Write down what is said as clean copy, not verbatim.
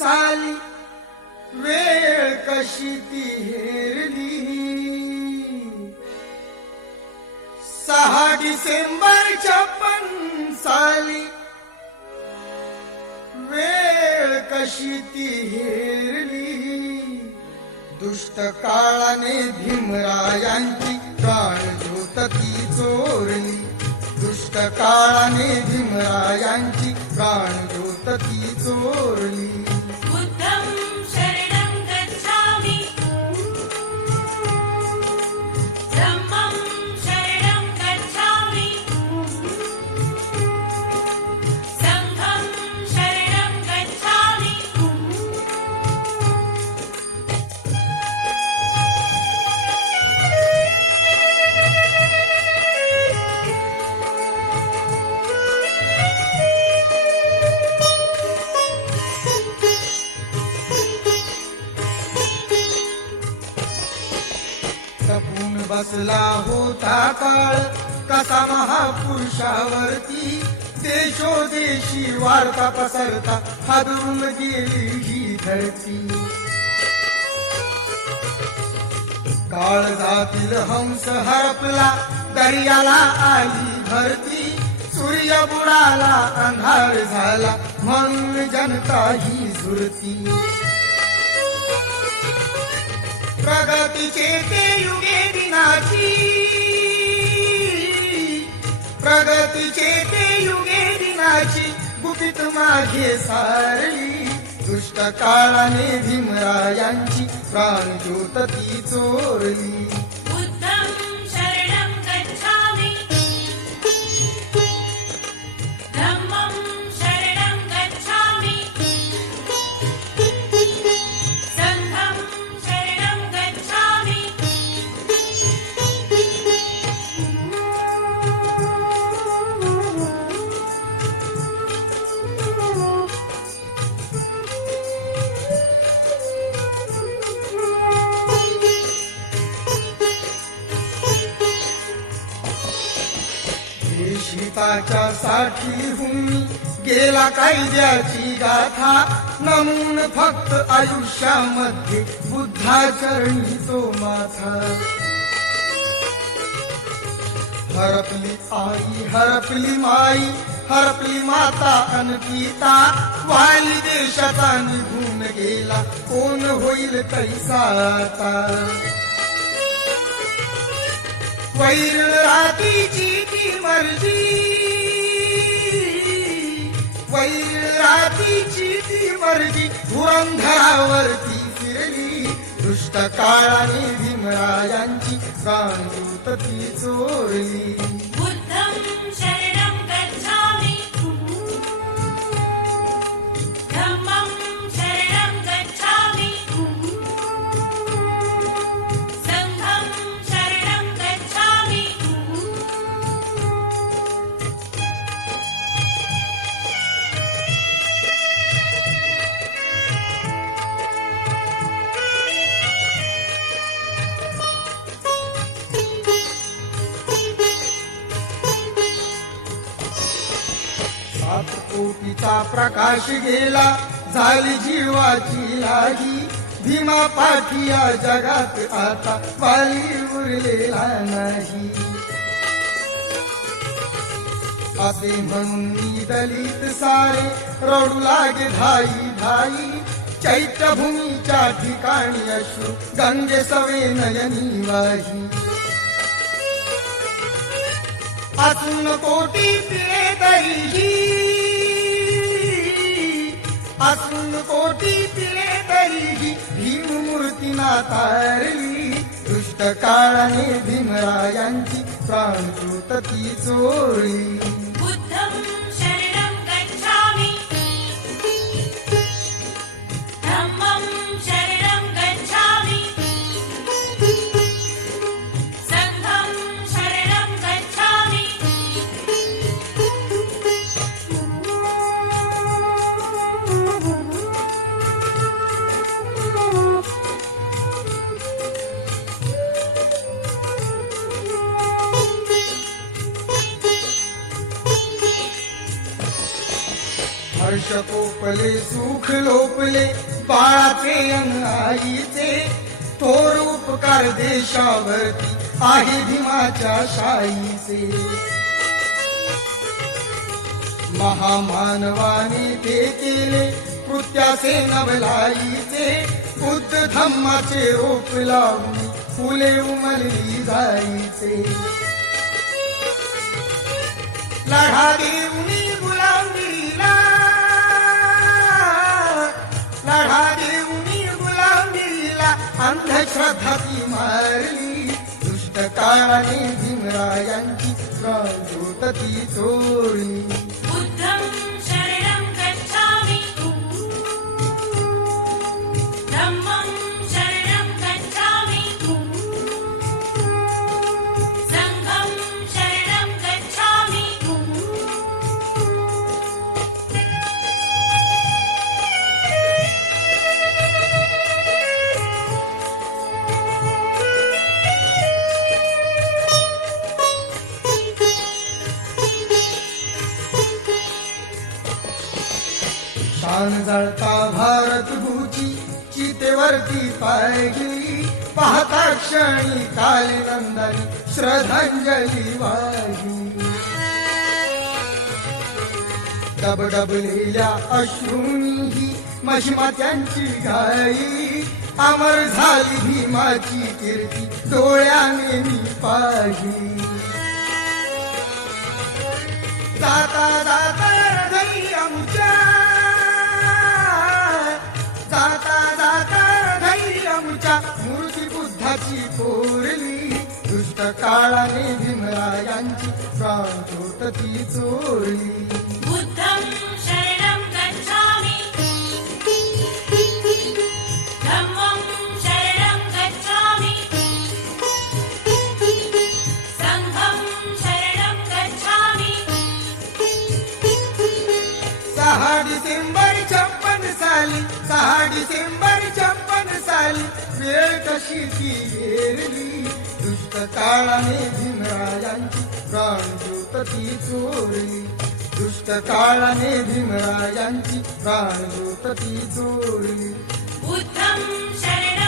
साली वेळ कशी ती हेरली 6 डिसेंबर 56 साली वेळ कशी ती हेरली दुष्ट काळाने भीमरायांची प्राणज्योत ती चोरली दुष्ट काळाने भीमरायांची प्राणज्योत ती चोरली बुद्धं शरणं गच्छामि धम्मं शरणं गच्छामि संघं शरणं गच्छामि तपून बसला होता काळ कसा महापुरुषावरती देशोदेशी वार्ता पसरता हादरून गेली ही धरती काळजातील हंस हरपला दर्याला आली भरती सूर्य बुडाला अंधार झाला म्हणून जनता ही झुरती प्रगतीचे ते युगे दिनाची प्रगतीचे ते युगे दिनाची गुपित मागे सारली दुष्ट काळाने भीमरायांची प्राणज्योत ती चोरली बुद्धं शरणं गच्छामि धम्मं शरणं गच्छामि संघं शरणं गच्छामि शीताच्या साठीहून गेला कायद्याची गाथा नमून फक्त आयुष्यामध्ये बुद्धाचरणी तो माथा हरपली आई हरपली माई हरपली माता अनपिता वाली देशाचा निघून गेला कोण होईल कैसा आता वैर रातीची ती मर्जी वैर रातीची ती मर्जी धुरंधरावरती फिरली दुष्ट काळाने भीमरायांची प्राणज्योत ती चोरली बुद्धं शरणं गच्छामि धम्मं शरणं गच्छामि संघं शरणं गच्छामि सात कोटीचा प्रकाश गेला झाली जीवाची लागी भीमा पाठी या जगात आता वाली उरलेला नाही असे म्हणून मी दलित सारे रडू लागे धाई धाई चैत्यभूमीच्या ठिकाणी अश्रू गंगे सवे नयनी वाही असून कोटी पिळे तरीही असून कोटी पिळे तरीही भीममूर्ती नातारली दुष्ट काळाने भीमरायांची प्राणज्योत ती चोरली बुद्धं शरणं गच्छामि धम्मं शरणं गच्छामि संघं शरणं गच्छामि वर्ष कोपले सुख लोपले बाळाचे अन आईचे थोर उपकार देशावरती आहे भीमाच्या शाईचे महामानवाने ते केले कृत्याचे नवलाईचे बुद्ध धम्माचे रोप लावून फुले उमलली जाईचे लढा देऊनी गुलामीला लढा देऊनी गुलामीला अंधश्रद्धा ती मारली दुष्ट काळाने भीमरायांची प्राणज्योत ती चोरली बुद्धं शरणं गच्छामि धम्मं शरणं गच्छामि संघं शरणं गच्छामि शान जळता भारत भूची चितेवरती पाहिली पाहता क्षणी काले नंदनी श्रद्धांजली वाहिली डबडबलेल्या अश्रूंनी ही महिमा त्यांची गायली अमर झाली भीमाची कीर्ती डोळ्याने मी पाहिली जाता जाता हृदय आमच्या जाता जाता हृदय आमच्या मूर्ती बुद्धाची कोरली दुष्ट काळाने भीमरायांची प्राणज्योत ती चोरली बुद्धं शरणं गच्छामि धम्मं शरणं गच्छामि संघं शरणं गच्छामि 6 डिसेंबर 56 साली 6 डिसेंबर 56 साली वेळ कशी ती गेरली दुष्ट काळाने भीमरायांची प्राणज्योत ती चोरली दुष्ट काळाने भीमरायांची प्राणज्योत ती चोरली बुद्धं शरणं